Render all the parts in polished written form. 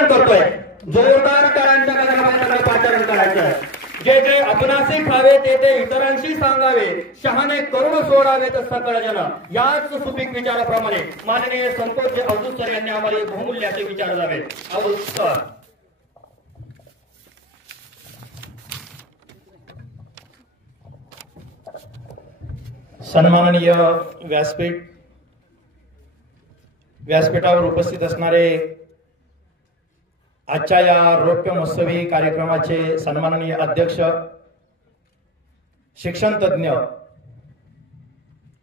करतोय. जोरदार टाळ्यांच्या गजरामध्ये पाचारण करायचं. जे जे आपणाशी खावे ते ते इतरांशी सांगावे, शहाणे करून सोडावे तर सकळ जन. याच सुपीक विचाराप्रमाणे माननीय संतोष अवधूत सर यांनी आम्हाला बहुमूल्याचे विचार द्यावे. अवधूत सर. सन्माननीय व्यासपीठावर उपस्थित असणारे आजच्या या रौप्य महोत्सवी कार्यक्रमाचे सन्माननीय अध्यक्ष, शिक्षण तज्ञ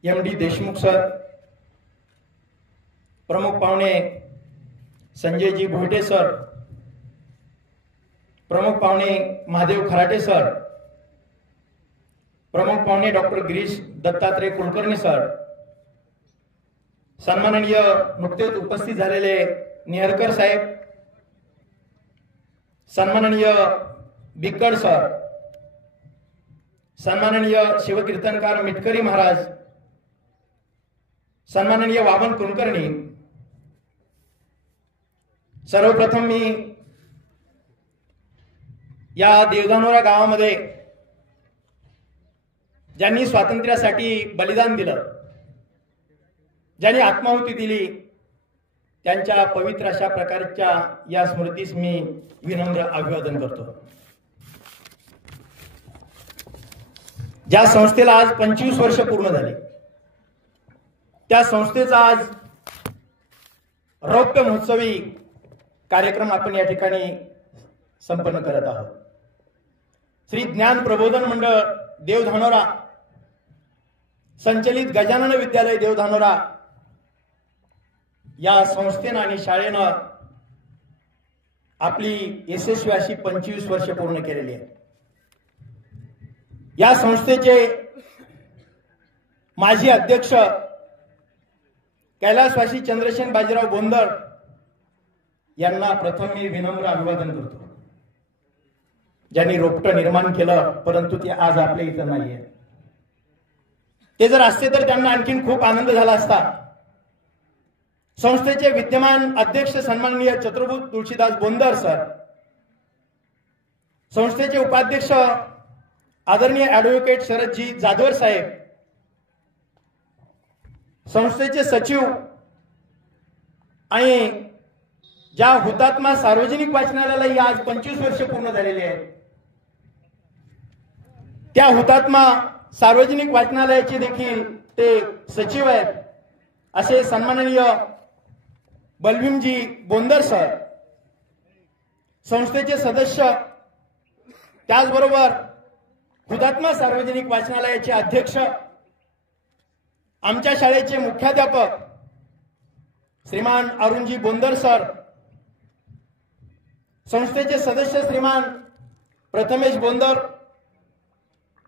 MD देशमुख सर, प्रमुख पाहुणे संजयजी भोटे सर, प्रमुख पाहुणे महादेव खराटे सर, प्रमुख पाहुणे डॉक्टर गिरीश दत्तात्रय कुलकर्णी सर, सन्माननीय नुकतेच उपस्थित झालेले नेहरकर साहेब, सन्माननीय बिक्कड सर, सन्माननीय शिवकीर्तनकार मिटकरी महाराज, सन्माननीय वामन कुलकर्णी. सर्वप्रथम मी या देवधानोरा गावामध्ये ज्यांनी स्वातंत्र्यासाठी बलिदान दिलं, ज्यांनी आत्माहुती दिली, त्यांच्या पवित्र अशा प्रकारच्या या स्मृतीस मी विनम्र अभिवादन करतो. ज्या संस्थेला आज 25 वर्ष पूर्ण झाली, त्या संस्थेचा आज रौप्य महोत्सवी कार्यक्रम आपण या ठिकाणी संपन्न करत आहोत. श्री ज्ञान प्रबोधन मंडळ देवधानोरा संचलित गजानन विद्यालय देवधानोरा या संस्थेनं आणि शाळेनं आपली यशस्वी अशी 25 वर्ष पूर्ण केलेली आहे. या संस्थेचे माजी अध्यक्ष कैलासवासी चंद्रसेन बाजीराव बोंदर यांना प्रथम मी विनम्र अभिवादन करतो, ज्यांनी रोपटं निर्माण केलं, परंतु ते आज आपल्या इथं नाहीये. ते जर असते तर त्यांना आणखीन खूप आनंद झाला असता. संस्थेचे विद्यमान अध्यक्ष सन्माननीय चतुर्भुज तुळशीदास बोंदर सर, संस्थेचे उपाध्यक्ष आदरणीय ऍडव्होकेट शरदजी जाधवर साहेब, संस्थेचे सचिव आणि ज्या हुतात्मा सार्वजनिक वाचनालयाला आज 25 वर्ष पूर्ण झालेली आहेत, त्या हुतात्मा सार्वजनिक वाचनालयाचे देखील ते सचिव आहेत असे सन्माननीय बलभीमजी बोंदर सर, संस्थेचे सदस्य, त्याचबरोबर हुतात्मा सार्वजनिक वाचनालयाचे अध्यक्ष, आमच्या शाळेचे मुख्याध्यापक श्रीमान अरुणजी बोंदर सर, संस्थेचे सदस्य श्रीमान प्रथमेश बोंदर,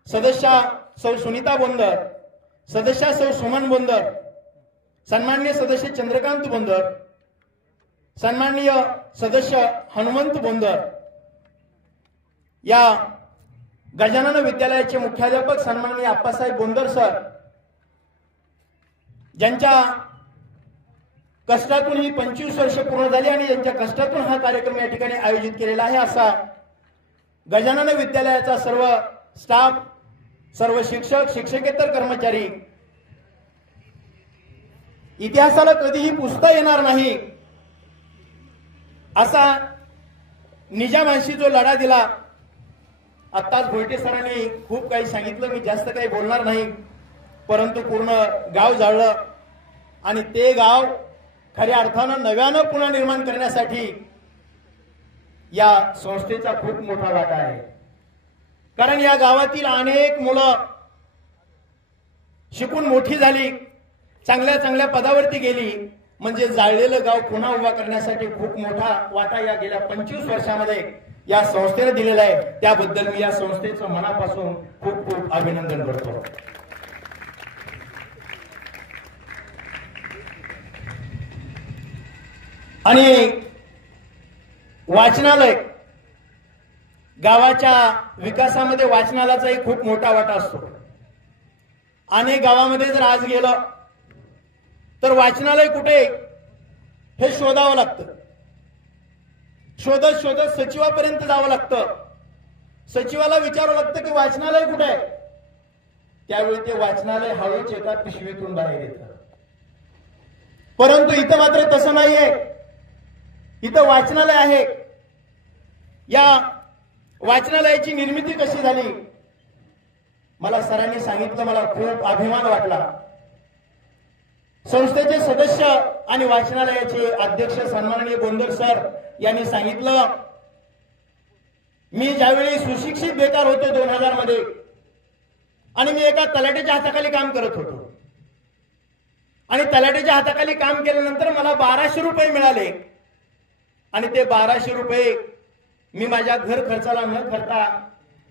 सदस्या सौ सुनीता बोंदर, सदस्या सौ सुमन बोंदर, सन्माननीय सदस्य चंद्रकांत बोंदर, सन्माननीय सदस्य हनुमंत बोंदर, या गजानन विद्यालयाचे मुख्याध्यापक सन्माननीय आप्पासाहेब बोंदर सर, ज्यांच्या कष्टातून ही 25 वर्ष पूर्ण झाली आणि यांच्या कष्टातून हा कार्यक्रम या ठिकाणी आयोजित केलेला आहे, असा गजानन विद्यालयाचा सर्व स्टाफ, सर्व शिक्षक, शिक्षकेतर कर्मचारी, इतिहासाला कधीही पुसता येणार नाही असा निजामाशी जो लढा दिला. आत्ताच भोयटे सरांनी खूप काही सांगितलं, मी जास्त काही बोलणार नाही, परंतु पूर्ण गाव जाळलं आणि ते गाव खऱ्या अर्थानं नव्यानं पुन्हा निर्माण करण्यासाठी या संस्थेचा खूप मोठा वाटा आहे. कारण या गावातील अनेक मुलं शिकून मोठी झाली, चांगल्या चांगल्या पदावरती गेली, म्हणजे जाळलेलं गाव पुन्हा उभा करण्यासाठी खूप मोठा वाटा या गेल्या 25 वर्षामध्ये या संस्थेने दिलेला आहे. त्याबद्दल मी या संस्थेचं मनापासून खूप खूप अभिनंदन करतो. आणि वाचनालय, गावाच्या विकासामध्ये वाचनालयाचा एक खूप मोठा वाटा असतो. अनेक गावामध्ये जर आज गेलं तर वाचनालय कुठे हे शोधावं लागतं. शोधत शोधत सचिवापर्यंत जावं लागतं. सचिवाला विचारावं लागतं की वाचनालय कुठे आहे. त्यावेळी ते वाचनालय हळूच एका पिशवीतून बाहेर येतं. परंतु इथं मात्र तसं नाहीये. इथं वाचनालय आहे. या वाचनालयाची निर्मिती कशी झाली मला सरांनी सांगितलं. मला खूप अभिमान वाटला. संस्थेचे सदस्य आणि वाचनालयाचे अध्यक्ष सन्माननीय गोंदर सर यांनी सांगितलं, मी ज्यावेळी सुशिक्षित बेकार होतो 2000 मध्ये आणि मी एका तलाठ्याच्या हाताखाली काम करत होतो आणि तलाठ्याच्या हाताखाली काम केल्यानंतर मला 1200 रुपये मिळाले आणि ते 1200 रुपये मी माझ्या घर खर्चाला न करता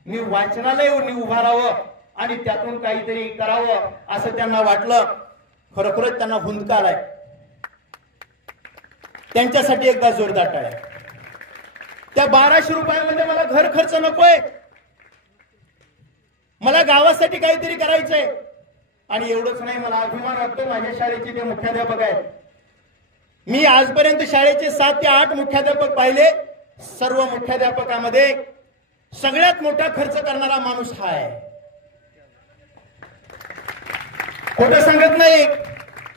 मी वाचनालय उभा राहावं आणि त्यातून काहीतरी करावं असं त्यांना वाटलं. खरोखरच त्यांना हुंदका आलाय. त्यांच्यासाठी एकदा जोरदार टाळ्या. त्या 1200 रुपयामध्ये मला घर खर्च नकोय. मला गावासाठी काहीतरी करायचंय. आणि एवढंच नाही, मला अभिमान वाटतो माझ्या शाळेचे ते मुख्याध्यापक आहेत. मी आजपर्यंत शाळेचे 7 ते 8 मुख्याध्यापक पाहिले. सर्व मुख्याध्यापकामध्ये सगळ्यात मोठा खर्च करणारा माणूस हा आहे. खोटं सांगत नाही.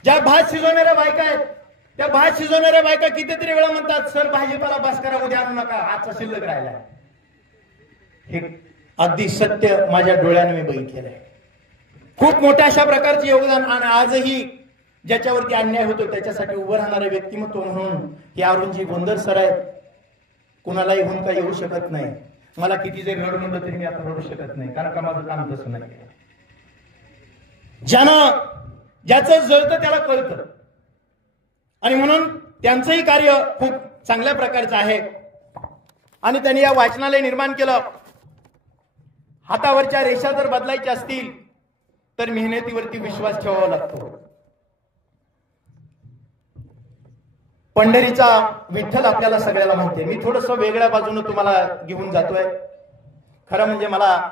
ज्या भात शिजवणाऱ्या बायका आहेत त्या भात शिजवणाऱ्या बायका कितीतरी वेळा म्हणतात, सर भाजीपाला बस करा, उद्या आणू नका, आजचा शिल्लक राहिला. हे अगदी सत्य माझ्या डोळ्याने मी बघितलेलं आहे. खूप मोठ्या अशा प्रकारचे योगदान. आणि आजही ज्याच्यावरती अन्याय होतो त्याच्यासाठी उभं राहणारे व्यक्तिमत्व म्हणून हे अरुणजी गोंदर सर आहेत. कुणालाही हुंदका येऊ शकत नाही. मला किती जरी रडू म्हणलं तरी मी आता रडू शकत नाही, कारण का माझं काम तसं नाही. ज्याचं जळतं त्याला कळतं. आणि म्हणून त्यांचंही कार्य खूप चांगल्या प्रकारचं आहे. आणि त्यांनी या वाचनालय निर्माण केलं. हातावरच्या रेषा जर बदलायच्या असतील तर मेहनतीवरती विश्वास ठेवावा लागतो. पंढरीचा विठ्ठल आपल्याला सगळ्याला माहिती आहे. मी थोडस वेगळ्या बाजूने तुम्हाला घेऊन जातोय. खरं म्हणजे मला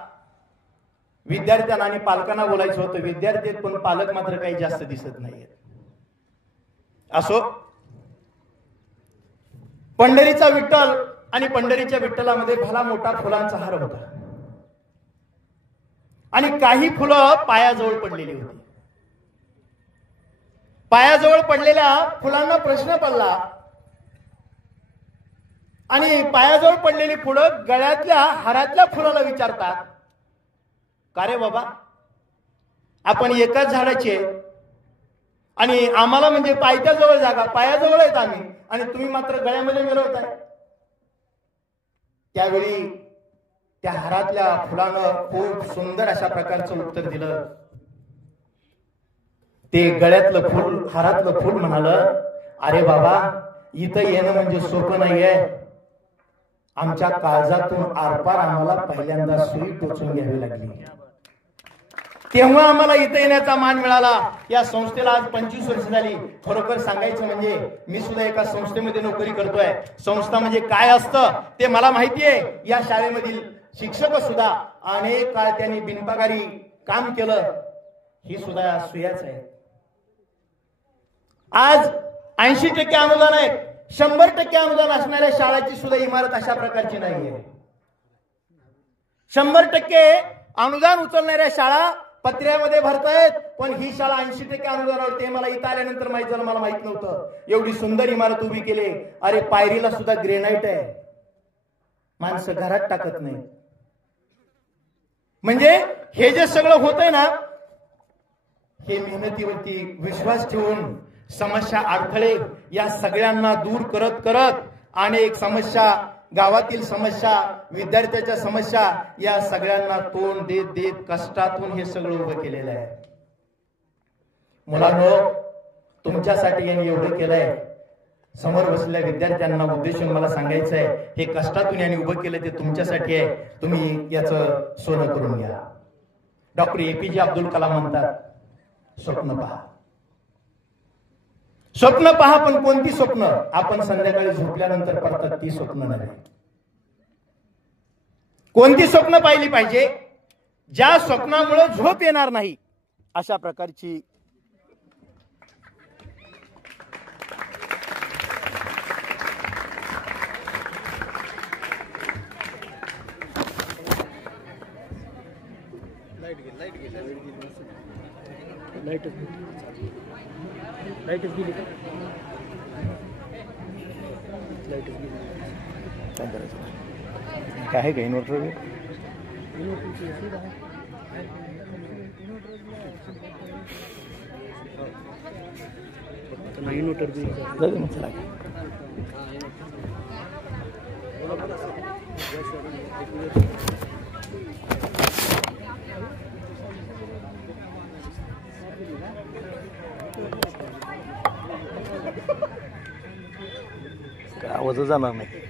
विद्यार्थ्यांना आणि पालकांना बोलायचं होतं. विद्यार्थी आहेत पण पालक मात्र काही जास्त दिसत नाहीयेत. असो, पंढरीचा विठ्ठल आणि पंढरीच्या विठ्ठलामध्ये भला मोठा फुलांचा हार होता आणि काही फुलं पायाजवळ पडलेली होती. पायाजवळ पडलेल्या फुलांना प्रश्न पडला आणि पायाजवळ पडलेली फुलं गळ्यातल्या हारातल्या फुलाला विचारतात, का रे बाबा, आपण एकाच झाडाचे आणि आम्हाला म्हणजे पायथ्याजवळ जागा, पायाजवळ आहेत आम्ही, आणि तुम्ही मात्र गळ्यामध्ये मिळवताय. त्यावेळी त्या हारातल्या फुलानं खूप सुंदर अशा प्रकारचं उत्तर दिलं. ते गळ्यातलं फुल हारातलं फुल म्हणालं, अरे बाबा, इथं येणं म्हणजे सोपं नाहीये. आमच्या काळजातून आरपार आम्हाला पहिल्यांदा सुई टोचून घ्यावी लागली, तेव्हा आम्हाला इथं येण्याचा मान मिळाला. या संस्थेला आज 25 वर्ष झाली. खरोखर सांगायचं म्हणजे मी सुद्धा एका संस्थेमध्ये नोकरी करतोय. संस्था म्हणजे काय असतं ते मला माहिती आहे. या शाळेमधील शिक्षक सुद्धा अनेक काळ त्यांनी बिनपगारी काम केलं. ही सुद्धा सुयाच आहे. आज 80% अनुदान आहे. 100% अनुदान असणाऱ्या शाळेची सुद्धा इमारत अशा प्रकारची नाहीये. 100% अनुदान उचलणाऱ्या शाळा पत्र्यामध्ये भरतायत, पण ही शाळा 80% अनुदानावर. ते मला इथं आल्यानंतर माहित झालं, मला माहित नव्हतं. एवढी सुंदर इमारत उभी केली. अरे पायरीला सुद्धा ग्रेनाइट आहे. माणसं घरात टाकत नाही. म्हणजे हे जे सगळं होतंय ना, हे मेहनतीवरती विश्वास ठेवून समस्या, अडथळे या सगळ्यांना दूर करत करत अनेक समस्या, गावातील समस्या, विद्यार्थ्याच्या समस्या, या सगळ्यांना तोंड देत देत कष्टातून हे सगळं उभं केलेलं आहे. मुलांनो, तुमच्यासाठी यांनी एवढं केलंय. समोर बसलेल्या विद्यार्थ्यांना उद्देशून मला सांगायचं आहे, हे कष्टातून यांनी उभं केलं ते तुमच्यासाठी आहे. तुम्ही याचं सोनं करून घ्या. डॉक्टर APJ अब्दुल कलाम म्हणतात, स्वप्न पहा. स्वप्न पहा, पण कोणती स्वप्न? आपण संध्याकाळी झोपल्यानंतर पडतात ती स्वप्न नाही. कोणती स्वप्न पाहिली पाहिजे? ज्या स्वप्नामुळे झोप येणार नाही अशा प्रकारची. काय आहे का इन्व्हर्टर? आवाज जाणार नाही.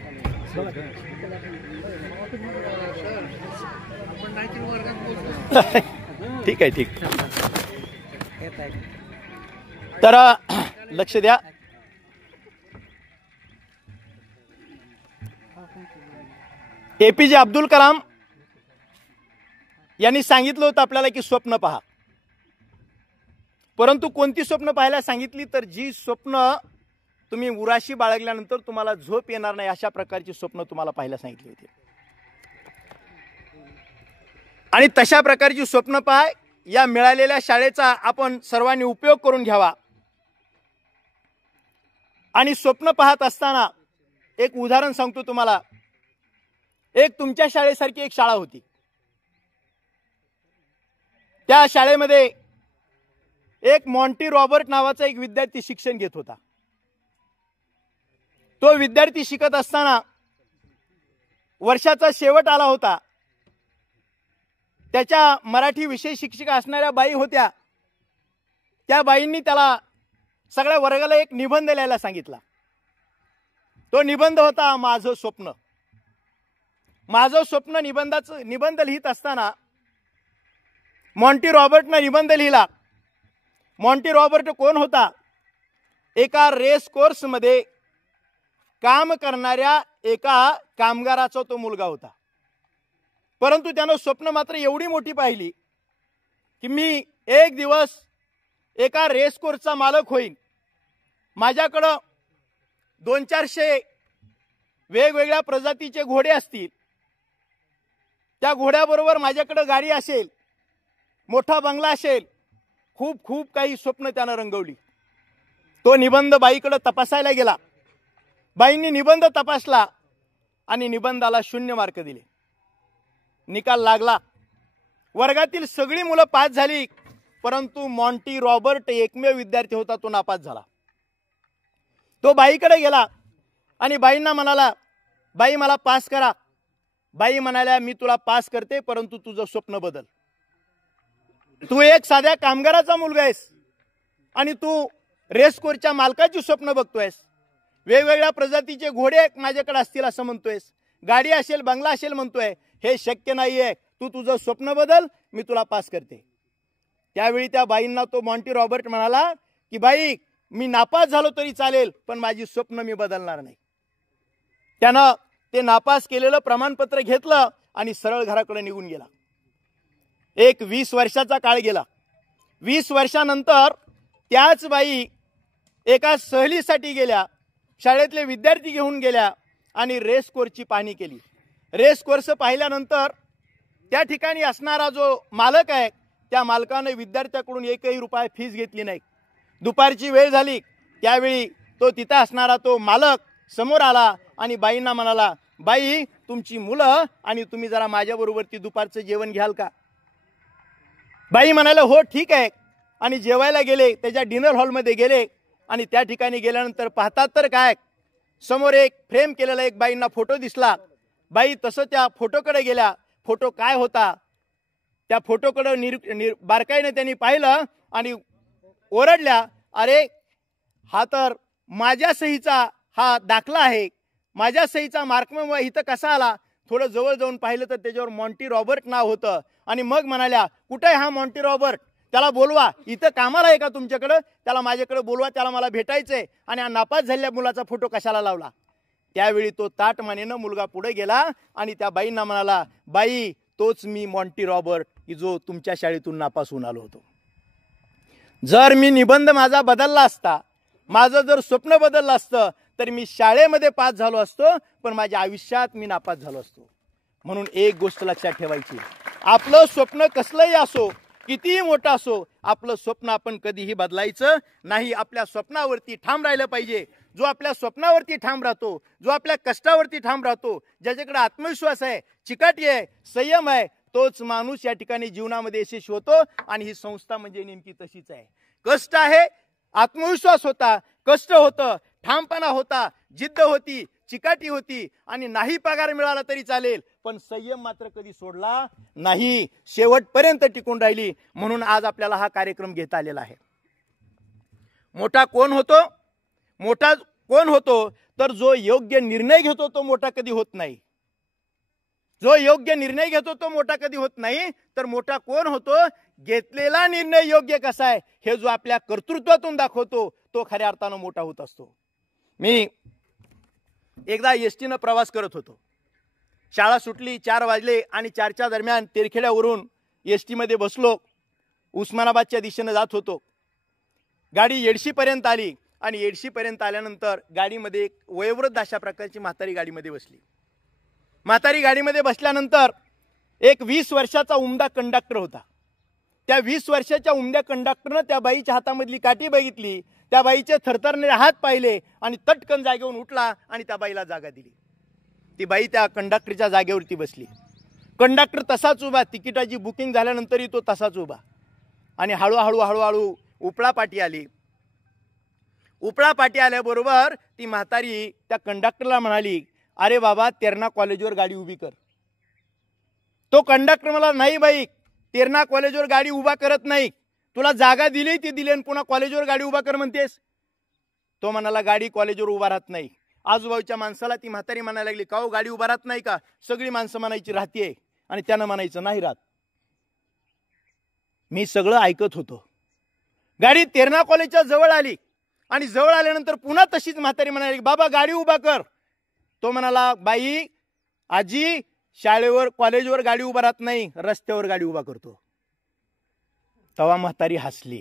ठीक आहे, ठीक. तर लक्ष द्या. APJ अब्दुल कलाम यांनी सांगितलं होतं आपल्याला की स्वप्न पहा. परंतु कोणती स्वप्न पाहायला सांगितली तर जी स्वप्न तुम्ही उराशी बाळगल्यानंतर तुम्हाला झोप येणार नाही अशा प्रकारची स्वप्न तुम्हाला पाहायला सांगितली होती. आणि तशा प्रकारची स्वप्न पहा. या मिळालेल्या शाळेचा आपण सर्वांनी उपयोग करून घ्यावा. आणि स्वप्न पाहत असताना एक उदाहरण सांगतो तुम्हाला. एक तुमच्या शाळेसारखी एक शाळा होती. त्या शाळेमध्ये एक मॉन्टी रॉबर्ट नावाचा एक विद्यार्थी शिक्षण घेत होता. तो विद्यार्थी शिकत असताना वर्षाचा शेवट आला होता. त्याच्या मराठी विषय शिक्षिका असणाऱ्या बाई होत्या. त्या बाईंनी त्याला सगळ्या वर्गाला एक निबंध लिहायला सांगितला. तो निबंध होता माझं स्वप्न. माझं स्वप्न निबंध लिहित असताना मॉन्टी रॉबर्टनं निबंध लिहिला. मॉन्टी रॉबर्ट कोण होता? एका रेस कोर्स मध्ये काम करणाऱ्या एका कामगाराचा तो मुलगा होता. परंतु त्यानं स्वप्न मात्र एवढी मोठी पाहिली की मी एक दिवस एका रेस कोर्सचा मालक होईन. माझ्याकडं 200-400 वेगवेगळ्या प्रजातीचे घोडे असतील. त्या घोड्याबरोबर माझ्याकडे गाडी असेल, मोठा बंगला असेल. खूप खूप काही स्वप्न त्यानं रंगवली. तो निबंध बाईकडे तपासायला गेला. बाईंनी निबंध तपासला आणि निबंधाला 0 मार्क दिले. निकाल लागला. वर्गातील सगळी मुलं पास झाली. परंतु मॉन्टी रॉबर्ट एकमेव विद्यार्थी होता, तो नापास झाला. तो बाईकडे गेला आणि बाईंना म्हणाला, बाई मला पास करा. बाई म्हणाल्या, मी तुला पास करते, परंतु तुझं स्वप्न बदल. तू एक साध्या कामगाराचा मुलगा आहेस आणि तू रेस कोर्सच्या मालकाची स्वप्न बघतोयस. वेगवेगळ्या प्रजातीचे घोडे माझ्याकडे असतील असं म्हणतोयस. गाडी असेल, बंगला असेल म्हणतोय. हे शक्य नाहीये. तू तुझं स्वप्न बदल, मी तुला पास करते. त्यावेळी त्या बाईंना तो मॉन्टी रॉबर्ट म्हणाला की बाई, मी नापास झालो तरी चालेल, पण माझी स्वप्न मी बदलणार नाही. त्यानं ते नापास केलेलं प्रमाणपत्र घेतलं आणि सरळ घराकडे निघून गेला. एक 20 वर्षाचा काळ गेला. 20 वर्षानंतर त्याच बाई एका सहलीसाठी गेल्या. शाळेतले विद्यार्थी घेऊन गेल्या आणि रेस कोर्सची पाहणी केली. रेस कोर्स पाहिल्यानंतर त्या ठिकाणी असणारा जो मालक आहे, त्या मालकाने विद्यार्थ्याकडून 1ही रुपया फीस घेतली नाही. दुपारची वेळ झाली. त्यावेळी तो तिथे असणारा तो मालक समोर आला आणि बाईंना म्हणाला, बाई, तुमची मुलं आणि तुम्ही जरा माझ्याबरोबर ती दुपारचं जेवण घ्याल का? बाई म्हणाले, हो ठीक आहे. आणि जेवायला गेले. त्याच्या डिनर हॉलमध्ये गेले आणि त्या ठिकाणी गेल्यानंतर पाहतात तर काय, समोर एक फ्रेम केलेला एक बाईंना फोटो दिसला. बाई तसं त्या फोटोकडे गेल्या. फोटो काय होता, त्या फोटोकडे बारकाईने त्यांनी पाहिलं आणि ओरडल्या, अरे हा तर माझ्या सहीचा हा दाखला आहे. माझ्या सहीचा मार्क मग इथं कसा आला? थोडं जवळ जाऊन पाहिलं तर त्याच्यावर मॉन्टी रॉबर्ट नाव होतं. आणि मग म्हणाल्या, कुठे आहे हा मॉन्टी रॉबर्ट? त्याला बोलवा. इथं कामाला आहे का तुमच्याकडं? त्याला माझ्याकडे बोलवा, त्याला मला भेटायचंय. आणि हा नापास झालेल्या मुलाचा फोटो कशाला लावला? त्यावेळी तो ताटमानेनं मुलगा पुढे गेला आणि त्या बाईंना म्हणाला, बाई, तोच मी मॉन्टी रॉबर्ट की जो तुमच्या शाळेतून नापास होऊन आलो होतो. जर मी निबंध माझा बदलला असता, माझं जर स्वप्न बदललं असतं, तर मी शाळेमध्ये पास झालो असतो, पण माझ्या आयुष्यात मी नापास झालो असतो. म्हणून एक गोष्ट लक्षात ठेवायची, आपलं स्वप्न कसलंही असो, कितीही मोठा असो, आपलं स्वप्न आपण कधीही बदलायचं नाही. आपल्या स्वप्नावरती ठाम राहिलं पाहिजे. जो आपल्या स्वप्नावरती ठाम राहतो, जो आपल्या कष्टावरती ठाम राहतो, ज्याच्याकडे आत्मविश्वास आहे, चिकाटी आहे, संयम आहे, तोच माणूस या ठिकाणी जीवनामध्ये यशस्वी होतो. आणि ही संस्था म्हणजे नेमकी तशीच आहे. कष्ट आहे, आत्मविश्वास होता, कष्ट होतं, ठामपणा होता, जिद्द होती, चिकाटी होती, आणि नाही पगार मिळाला तरी चालेल, पण संयम मात्र कधी सोडला नाही, शेवटपर्यंत टिकून राहिली. म्हणून आज आपल्याला हा कार्यक्रम घेता आलेला आहे. मोठा कोण होतो? मोठा कोण होतो तर जो योग्य निर्णय घेतो तो मोठा कधी होत नाही. जो योग्य निर्णय घेतो तो मोठा कधी होत नाही. तर मोठा कोण होतो? घेतलेला निर्णय योग्य कसा आहे हे जो आपल्या कर्तृत्वातून दाखवतो तो खऱ्या अर्थानं मोठा होत असतो. मी एकदा एसटीनं प्रवास करत होतो. शाळा सुटली, 4 वाजले आणि 4च्या दरम्यान तेरखेड्यावरून एसटी मध्ये बसलो. उस्मानाबादच्या दिशेनं जात होतो. गाडी येडशीपर्यंत आली आणि येडशीपर्यंत आल्यानंतर गाडीमध्ये एक वयोवृद्ध अशा प्रकारची म्हातारी गाडीमध्ये बसली. म्हातारी गाडीमध्ये बसल्यानंतर एक 20 वर्षाचा उमदा कंडक्टर होता. त्या 20 वर्षाच्या उमद्या कंडक्टरनं त्या बाईच्या हातामधली काठी बघितली, त्या बाईचे थरथरणारे हात पाहिले आणि तटकन जागेवरून उठला आणि त्या बाईला जागा दिली. ती बाई त्या कंडक्टरच्या जागेवरती बसली. कंडक्टर तसाच उभा, तिकिटाची बुकिंग झाल्यानंतरही तो तसाच उभा. आणि हळूहळू उपळा पाटी आली. उपळा पाटी आल्याबरोबर ती म्हातारी त्या कंडक्टरला म्हणाली, अरे बाबा, तेरणा कॉलेजवर गाडी उभी कर. तो कंडक्टर मला, नाही बाई, तेरणा कॉलेजवर गाडी उभा करत नाही, तुला जागा दिली ती दिली आणि पुन्हा कॉलेजवर गाडी उभा कर म्हणतेस. तो म्हणाला, गाडी कॉलेजवर उभा राहत नाही. आजूबाजूच्या माणसाला ती म्हातारी म्हणायला लागली, का हो, गाडी उभा राहत नाही का? सगळी माणसं म्हणायची राहतीये आणि त्यानं म्हणायचं नाही राहत. मी सगळं ऐकत होतो. गाडी तेरणा कॉलेजच्या जवळ आली आणि जवळ आल्यानंतर पुन्हा तशीच म्हातारी म्हणाली, बाबा गाडी उभा कर. तो म्हणाला, बाई, आजी, शाळेवर कॉलेजवर गाडी उभा राहत नाही, रस्त्यावर गाडी उभा करतो. तेव्हा म्हातारी हसली.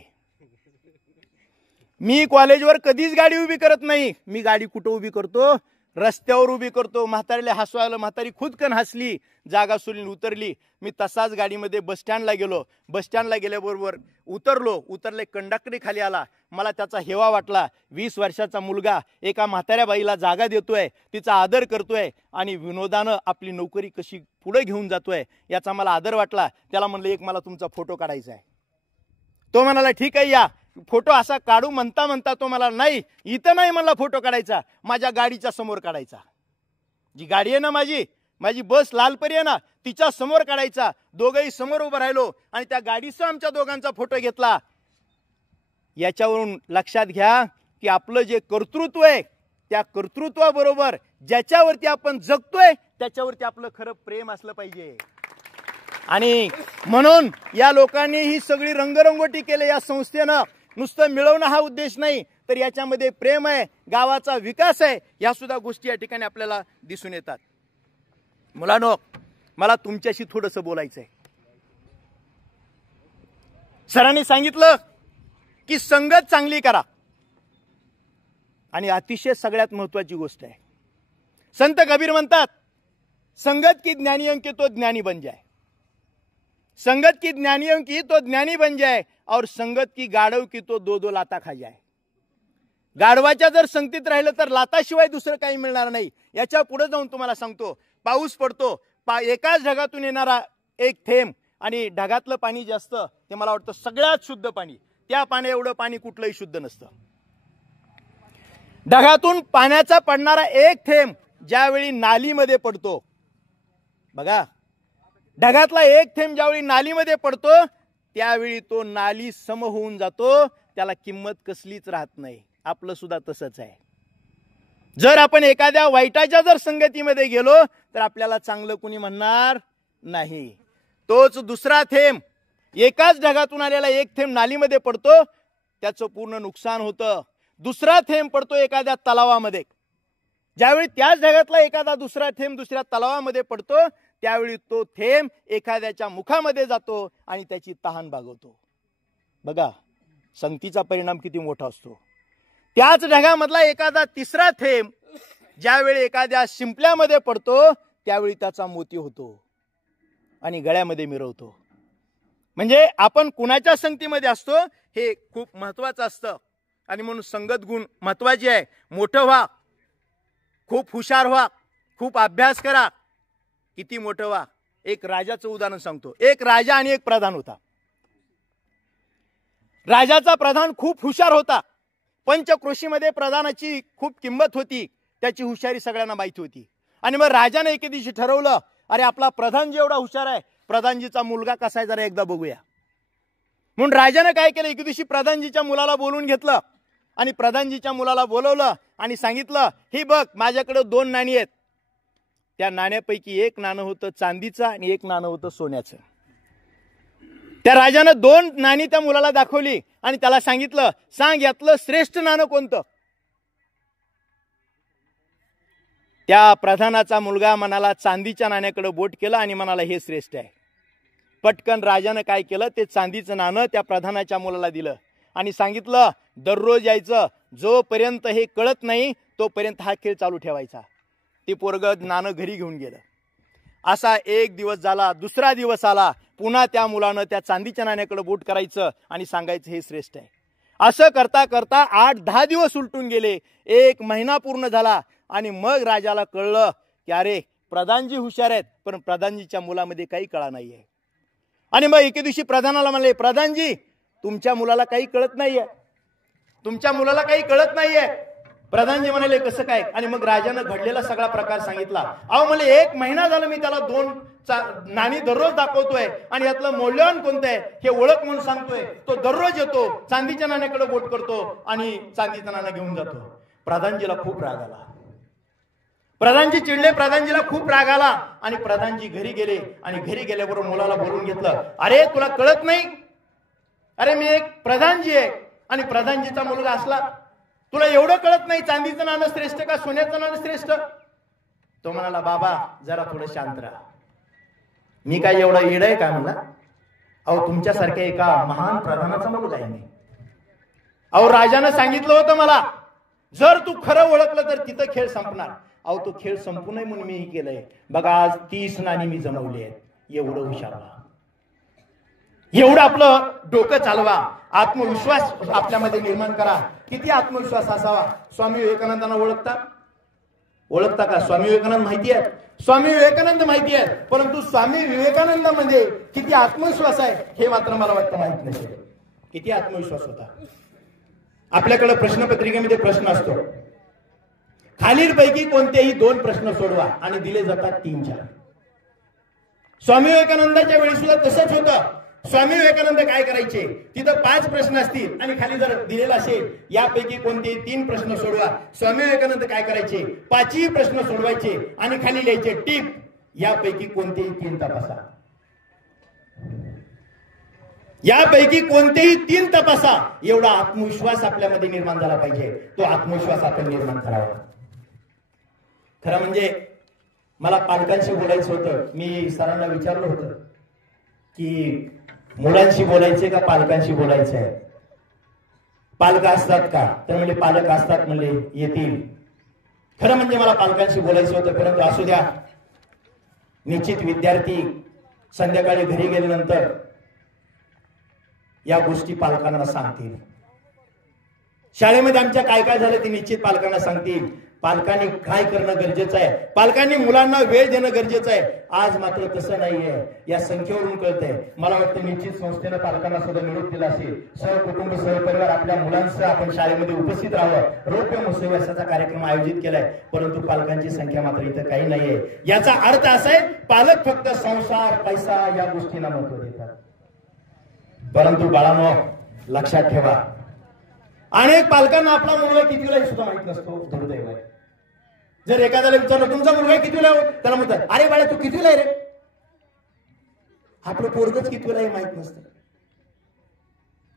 मी कॉलेजवर कधीच गाडी उभी करत नाही, मी गाडी कुठं उभी करतो? रस्त्यावर उभी करतो. म्हातारीला हसू आलं. म्हातारी खुदकन हसली, जागा सोडून उतरली. मी तसाच गाडीमध्ये बस स्टँडला गेलो. बस स्टँडला गेल्याबरोबर उतरले. कंडक्टरी खाली आला. मला त्याचा हेवा वाटला. 20 वर्षाचा मुलगा एका म्हाताऱ्या बाईला जागा देतोय, तिचा आदर करतोय आणि विनोदानं आपली नोकरी कशी पुढे घेऊन जातोय याचा मला आदर वाटला. त्याला म्हणलं, एक मला तुमचा फोटो काढायचा आहे. तो म्हणाला, ठीक आहे, या. फोटो असा काढू म्हणता तो मला, नाही, इथं नाही म्हणला फोटो काढायचा, माझ्या गाडीच्या समोर काढायचा. जी गाडी आहे ना माझी बस लालपरी आहे ना, तिच्या समोर काढायचा. दोघंही समोर उभं राहिलो आणि त्या गाडीचा आमच्या दोघांचा फोटो घेतला. याच्यावरून लक्षात घ्या की आपलं जे कर्तृत्व आहे त्या कर्तृत्वाबरोबर ज्याच्यावरती आपण जगतोय त्याच्यावरती आपलं खरं प्रेम असलं पाहिजे. आणि म्हणून या लोकांनी ही सगळी रंगरंगोटी केली. या संस्थेनं नुसतं मिळवणं हा उद्देश नाही, तर याच्यामध्ये प्रेम आहे, गावाचा विकास आहे, या सुद्धा गोष्टी या ठिकाणी आपल्याला दिसून येतात. मुलांनो, मला तुमच्याशी थोडंसं बोलायचं आहे. सरांनी सांगितलं की संगत चांगली करा, आणि अतिशय सगळ्यात महत्वाची गोष्ट आहे. संत कबीर म्हणतात, संगत की ज्ञानियों की तो ज्ञानी बन जाए, संगत की ज्ञानियों की तो ज्ञानी बन जाए, और संगत की गाढव की तो 2-2 लाता खा जाए. गाढवाच्या जर संगतीत राहिलं तर लाताशिवाय दुसरं काही मिळणार नाही. याच्या पुढे जाऊन तुम्हाला सांगतो, पाऊस पडतो, एकाच ढगातून येणारा एक थेंब आणि ढगातलं पाणी जास्त, ते मला वाटतं सगळ्यात शुद्ध पाणी. त्या पाण्या एवढं पाणी कुठलंही शुद्ध नसतं. ढगातून पाण्याचा पडणारा एक थेंब ज्यावेळी नालीमध्ये पडतो, बघा, ढगातला एक थेंब ज्यावेळी नालीमध्ये पडतो त्यावेळी तो नाली सम होऊन जातो, त्याला किंमत कसलीच राहत नाही. आपलं सुद्धा तसंच आहे. जर आपण एखाद्या वाईटाच्या जर संगतीमध्ये गेलो तर आपल्याला चांगलं कुणी म्हणणार नाही. तोच दुसरा थेंब, एकाच ढगातून आलेला एक थेंब नालीमध्ये पडतो, त्याचं पूर्ण नुकसान होतं. दुसरा थेंब पडतो एखाद्या तलावामध्ये, ज्यावेळी त्याच ढगातला एखादा दुसरा थेंब दुसऱ्या तलावामध्ये पडतो त्यावेळी तो थेंब एखाद्याच्या मुखामध्ये जातो आणि त्याची तहान भागवतो. बघा, संगतीचा परिणाम किती मोठा असतो. त्याच ढगामधला एखादा तिसरा थेंब ज्यावेळी एखाद्या शिंपल्यामध्ये पडतो त्यावेळी त्याचा मोती होतो आणि गळ्यामध्ये मिरवतो. म्हणजे आपण कुणाच्या संगतीमध्ये असतो हे खूप महत्वाचं असतं. आणि म्हणून संगत गुण महत्वाची आहे. मोठं व्हा, खूप हुशार व्हा, खूप अभ्यास करा, किती मोठं व्हा. एक राजाचं उदाहरण सांगतो. एक राजा आणि एक प्रधान होता. राजाचा प्रधान खूप हुशार होता. पंचक्रोशीमध्ये प्रधानाची खूप किंमत होती. त्याची हुशारी सगळ्यांना माहिती होती. आणि मग राजाने एके दिवशी ठरवलं, अरे आपला प्रधान जेवढा हुशार आहे, प्रधानजीचा मुलगा कसा आहे जरा एकदा बघूया. म्हणून राजाने काय केलं, एके दिवशी प्रधानजीच्या मुलाला बोलवून घेतलं आणि प्रधानजीच्या मुलाला बोलवलं आणि सांगितलं, ही बघ माझ्याकडे 2 नाणी आहेत. त्या नाण्यापैकी एक नाणं होतं चांदीचं आणि एक नाणं होतं सोन्याचं. त्या राजानं 2 नाणी त्या मुलाला दाखवली आणि त्याला सांगितलं, सांग यातलं श्रेष्ठ नाणं कोणतं. त्या प्रधानाचा मुलगा म्हणाला चांदीच्या नाण्याकडे बोट केलं आणि म्हणाला हे श्रेष्ठ आहे. पटकन राजानं काय केलं, ते चांदीचं नाणं त्या प्रधानाच्या मुलाला दिलं आणि सांगितलं, दररोज यायचं, जोपर्यंत हे कळत नाही तोपर्यंत हा खेळ चालू ठेवायचा. ते पोरगं नाणं घरी घेऊन गेलं. असा एक दिवस झाला, दुसरा दिवस आला, पुन्हा त्या मुलानं त्या चांदीच्या नाण्याकडे बोट करायचं आणि सांगायचं हे श्रेष्ठ आहे. असं करता करता 8-10 दिवस उलटून गेले. 1 महिना पूर्ण झाला आणि मग राजाला कळलं की अरे प्रधानजी हुशार आहेत, पण प्रधानजीच्या मुलामध्ये काही कळा नाहीये. आणि मग एके दिवशी प्रधानाला म्हणले, प्रधानजी तुमच्या मुलाला काही कळत नाहीये, तुमच्या मुलाला काही कळत नाहीये. प्रधानजी म्हणाले कसं काय. आणि मग राजानं घडलेला सगळा प्रकार सांगितला. अहो म्हणले 1 महिना झाला मी त्याला 2 नाणी दररोज दाखवतोय आणि यातलं मौल्यवान कोणतं आहे हे ओळख म्हणून सांगतोय. तो दररोज येतो, चांदीच्या नाण्याकडे बोट करतो आणि चांदीचं नाणं घेऊन जातो. प्रधानजीला खूप राग आला. प्रधानजी चिडले, प्रधानजीला खूप राग आला आणि प्रधानजी घरी गेले आणि घरी गेल्याबरोबर मुलाला बोलून घेतलं, अरे तुला कळत नाही, अरे मी एक प्रधानजी आहे आणि प्रधानजीचा मुलगा असला, तुला एवढं कळत नाही चांदीचं नाणं श्रेष्ठ का सोन्याचं नाणं श्रेष्ठ. तो म्हणाला, बाबा जरा थोडं शांत राहा, मी काय एवढा येड आहे का म्हणला. अहो तुमच्यासारख्या एका महान प्रधानाचा मुलगा आहे मी. अहो राजानं सांगितलं होतं मला, जर तू खरं ओळखलं तर तिथं खेळ संपणार. अहो तो खेळ संपू नये म्हणून मी केलंय. बघा आज 30 नाणी मी जमवली आहेत. एवढं हुशार व्हा, एवढं आपलं डोकं चालवा, आत्मविश्वास आपल्यामध्ये निर्माण करा. किती आत्मविश्वास असावा. स्वामी विवेकानंदांना ओळखता का. स्वामी विवेकानंद माहिती आहे, स्वामी विवेकानंद माहिती आहे, परंतु स्वामी विवेकानंदामध्ये किती आत्मविश्वास आहे हे मात्र मला वाटतं माहित नसेल. किती आत्मविश्वास होता. आपल्याकडे प्रश्नपत्रिकेमध्ये प्रश्न असतो, खालीलपैकी कोणतेही 2 प्रश्न सोडवा आणि दिले जातात 3-4. स्वामी विवेकानंदाच्या वेळी सुद्धा तसंच होतं. स्वामी विवेकानंद काय करायचे, तिथं 5 प्रश्न असतील आणि खाली जर दिलेला असेल यापैकी कोणतेही 3 प्रश्न सोडवा. स्वामी विवेकानंद काय करायचे, 5ही प्रश्न सोडवायचे आणि खाली लिहायचे टिप, यापैकी कोणतेही 3 तपासा. यापैकी कोणतेही 3 तपासा. एवढा आत्मविश्वास आपल्यामध्ये निर्माण झाला पाहिजे. तो आत्मविश्वास आपण निर्माण करावा. खरं म्हणजे मला पालकांशी बोलायचं होतं. मी सरांना विचारलं होतं की मुलांशी बोलायचे का पालकांशी बोलायचं आहे. पालक असतात का, तर म्हणजे पालक असतात म्हणले येतील. खरं म्हणजे मला पालकांशी बोलायचं होतं, परंतु असू द्या. निश्चित विद्यार्थी संध्याकाळी घरी गेल्यानंतर या गोष्टी पालकांना सांगतील. शाळेमध्ये आमच्या काय काय झालं ते निश्चित पालकांना सांगतील. पालकांनी काय करणं गरजेचं आहे, पालकांनी मुलांना वेळ देणं गरजेचं आहे. आज मात्र तसं नाहीये, या संख्येवरून कळतंय. मला वाटतं निश्चित संस्थेनं पालकांना सुद्धा निरोप दिला असेल. सहकुटुंब सहपरिवार आपल्या मुलांसह आपण शाळेमध्ये उपस्थित राहावं. रौप्य महोत्सव असा कार्यक्रम आयोजित केलाय, परंतु पालकांची संख्या मात्र इथं काही नाहीये. याचा अर्थ असा आहे, पालक फक्त संसार पैसा या गोष्टींना महत्व देतात. परंतु बाळांनो लक्षात ठेवा, अनेक पालकांना आपला मुलगा कितवीला हे सुद्धा माहित नसतो. दुर्दैव आहे. जर एखाद्याला विचारलं तुमचा मुलगा कितवीला आहे, त्याला म्हणतात अरे बाळा तू कितवीला आहे रे. आपलं पोरगच कितवीला आहे माहित नसतं.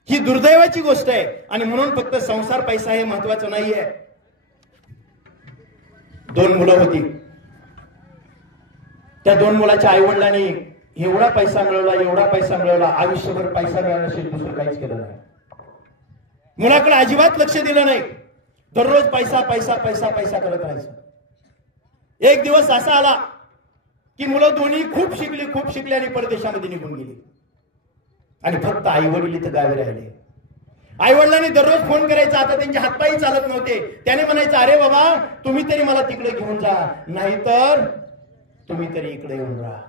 ही दुर्दैवाची गोष्ट आहे. आणि म्हणून फक्त संसार पैसा हे महत्वाचं नाहीये. 2 मुलं होती. त्या 2 मुलाच्या आई वडिलांनी एवढा पैसा मिळवला, आयुष्यभर पैसा मिळवण्यासाठी दुसरं काहीच केलं नाही. मुलाकडे अजिबात लक्ष दिलं नाही. दररोज पैसा पैसा पैसा पैसा करत राहायचं. एक दिवस असा आला की मुलं दोन्ही खूप शिकली आणि परदेशामध्ये निघून गेली. आणि फक्त आई वडील इथं गावी राहिले. आई वडिलांनी दररोज फोन करायचा. आता त्यांचे हातपायही चालत नव्हते. त्याने म्हणायचं, अरे बाबा तुम्ही तरी मला तिकडे घेऊन जा, नाहीतर तुम्ही तरी इकडे येऊन राहा.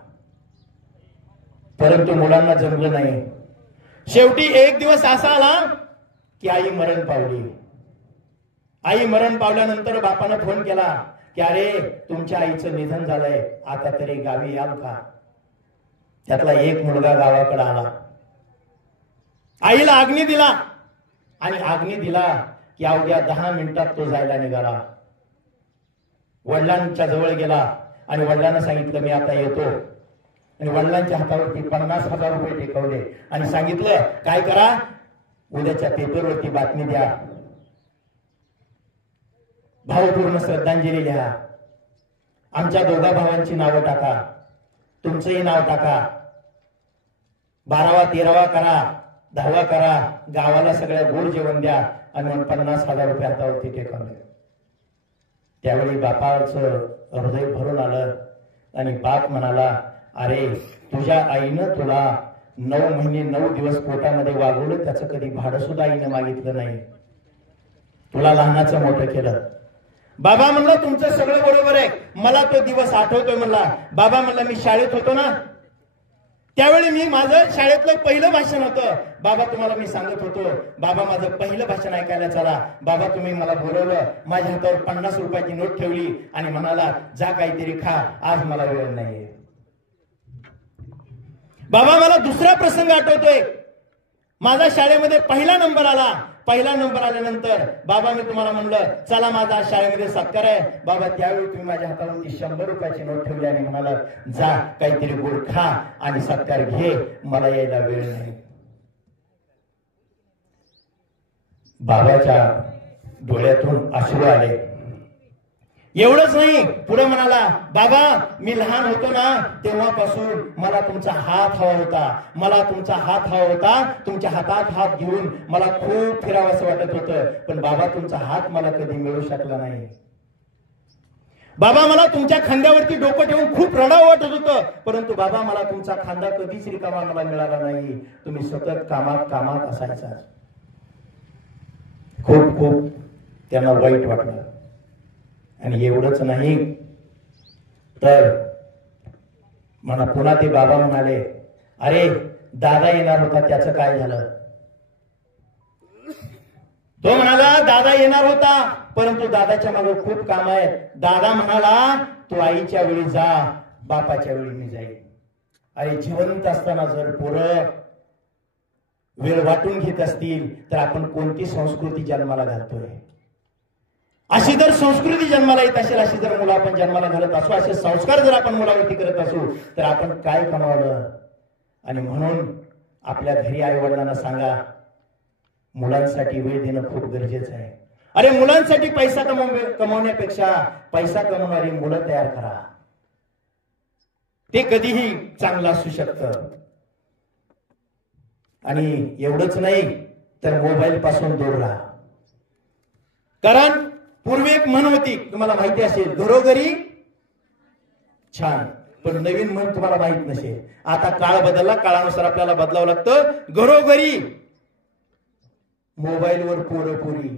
परंतु मुलांना जमलं नाही. शेवटी एक दिवस असा आला की आई मरण पावली. आई मरण पावल्यानंतर बापानं फोन केला की अरे तुमच्या आईचं निधन झालंय, आता तरी गावी याल का. त्यातला एक मुलगा गावाकडे आला. आईला आग्नी दिला आणि आग्नी दिला की अवघ्या 10 मिनिटात तो जायला निघाला. वडिलांच्या जवळ गेला आणि वडिलांना सांगितलं मी आता येतो. आणि वडिलांच्या हातावरती 50,000 रुपये टेकवले आणि सांगितलं काय करा, उद्याच्या पेपरवरती बातमी द्या, भावपूर्ण श्रद्धांजली लिहा, आमच्या दोघा भावांची नावं टाका, तुमचंही नाव टाका, 12वा 13वा करा, 10वा करा, गावाला सगळ्या गोड जेवण द्या. आणि मग 50,000 रुपये हातावरती टेकवले. त्यावेळी बापाचं हृदय भरून आलं आणि बाप म्हणाला, अरे तुझ्या आईनं तुला 9 महिने 9 दिवस पोटामध्ये वागवलं, त्याचं कधी भाडं सुद्धा आईनं मागितलं नाही, तुला लहानाचं मोठं केलं. बाबा म्हणलं तुमचं सगळं बरोबर आहे, मला तो दिवस आठवतोय. म्हणला बाबा म्हणला मी शाळेत होतो ना, त्यावेळी मी माझं शाळेतलं पहिलं भाषण होतं. बाबा तुम्हाला मी सांगत होतो, बाबा माझं पहिलं भाषण ऐकायला चला. बाबा तुम्ही मला बोलवलं, माझ्या हातावर 50 रुपयाची नोट ठेवली आणि म्हणाला जा काहीतरी खा, आज मला वेळ नाहीये. बाबा मला दुसरा प्रसंग आठवतोय, माझा शाळेमध्ये पहिला नंबर आला. पहिला नंबर आल्यानंतर बाबा मी तुम्हाला म्हणलं चला माझा शाळेमध्ये सत्कार आहे. बाबा त्यावेळी तुम्ही माझ्या हातावरती 100 रुपयाची नोट ठेवली आणि म्हणाला जा काहीतरी गोड खा आणि सत्कार घे, मला यायला वेळ नाही. बाबाच्या डोळ्यातून अश्रू आले. एवढंच नाही, पुढे म्हणाला बाबा मी लहान होतो ना तेव्हापासून मला तुमचा हात हवा होता, मला तुमचा हात हवा होता, तुमच्या हातात हात घेऊन मला खूप फिरावंसं वाटत होतं, पण बाबा तुमचा हात मला कधी मिळू शकला नाही. बाबा मला तुमच्या खांद्यावरती डोकं ठेवून खूप रडावं वाटत होतं, परंतु बाबा मला तुमचा खांदा कधीच रिकामा मला मिळाला नाही, तुम्ही सतत कामात कामात असायचा. खूप खूप त्यांना वाईट वाटलं. आणि एवढंच नाही तर मला पुन्हा ते बाबा म्हणाले अरे दादा येणार होता त्याचं काय झालं. तो म्हणाला दादा येणार होता परंतु दादाच्या मागे खूप काम आहेत. दादा म्हणाला तू आईच्या वेळी जा, बापाच्या वेळी मी जाईल. अरे जिवंत असताना जर पोरं वेळ वाटून घेत असतील तर आपण कोणती संस्कृती जन्माला घालतोय. अशी जर संस्कृती जन्माला येत असेल, अशी जर मुलं आपण जन्माला घालत असू, असे संस्कार जर आपण मुलावरती करत असू तर आपण काय कमावलं. आणि म्हणून आपल्या घरी आई वडिलांना सांगा मुलांसाठी वेळ देणं खूप गरजेचं आहे. अरे मुलांसाठी पैसा कमवण्यापेक्षा पैसा कमवणारी मुलं तयार करा, ते कधीही चांगलं असू शकतं. आणि एवढंच नाही तर मोबाईल पासून दूर राहा. कारण पूर्वी एक म्हण होती तुम्हाला माहिती असेल, घरोघरी छान, पण नवीन म्हण तुम्हाला माहित नसेल. आता काळ बदलला, काळानुसार आपल्याला बदलावं लागतं. घरोघरी मोबाईलवर पोरपुरी.